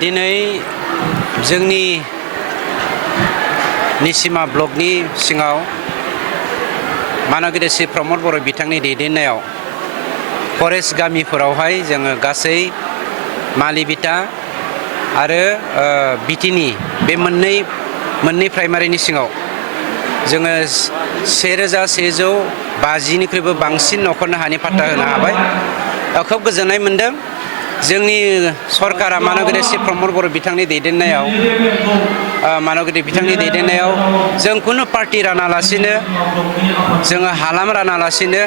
दिनै जोंनि निसिमा ब्लकनि सिङाव मानगोदै श्री प्रमद बर' बिथांनि दैदेननायाव फरेस्ट गामिफोरावहाय जोङो गासै मालिबिटा आरो बिटिनि बे मोननै प्राइमारिनि सिङाव जोङो 1150निख्रुइबो बांसिन न'खरनो हानि पाट्टा होनो हाबाय। खोब गोजोननाय मोनदों। जोंनि सरकारा मानगोदै श्री प्रमद बर' बिथांनि दैदेननायाव जों खुनु पार्टि रानालासिनो जोङो हालाम रानालासिनो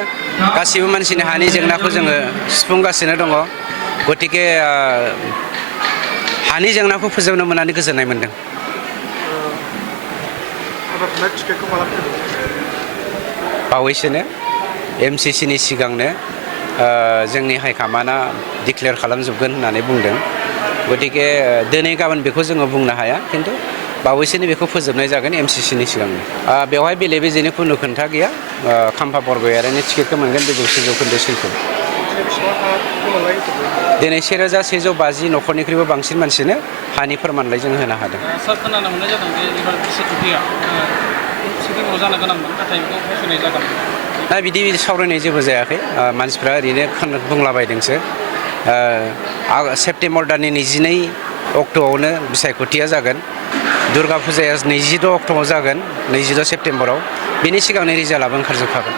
गासिबो मानसिनि हानि जेंनाखौ जोङो सुफुंगासिनो दङ। गतिके हानि जेंनाखौ फोजोबनो मोननानै गोजोननाय मोनदों। बावैसोनो MCCनि सिगांनो जोंनि हाइकामान्डआ डिक्लेयार खालामजोबगोन होननानै बुंदों। गतिके दिनै गाबोन बेखौ जोङो बुंनो हाया, खिन्थु बावैसोनो बेखौ फोजोबनाय जागोन MCCनि सिगांनो। बेवहाय बेले बेजेनि खुनु खोथा गैया। खाम्फा बरगयारिनि टिकेटखौ मोनगोन बे 100% सैथो। दिनै 1150 न'खरनिख्रुइबो बांसिन मानसिनो हानि फोरमानलाइ जों होनो हादों। सार, खोनानो मोननाय जादों जे एबार बिसायख'थिया सेप्तेम्बराव जानो गोनांमोन, नाथाय बेखौ फसंनाय जादों। दा बिदि सावरायनाय जेबो जायाखै। मानसिफ्रा ओरैनो बुंलाबायदोंसो। सेप्तेम्बर दाननि 22 अक्ट'आवनो बिसायख'थिया जागोन। दुर्गा फुजाया 22 अक्ट'आव जागोन, 22 सेप्तेम्बराव। बेनि सिगांनो रिजाल्टआबो ओंखारजोबखागोन।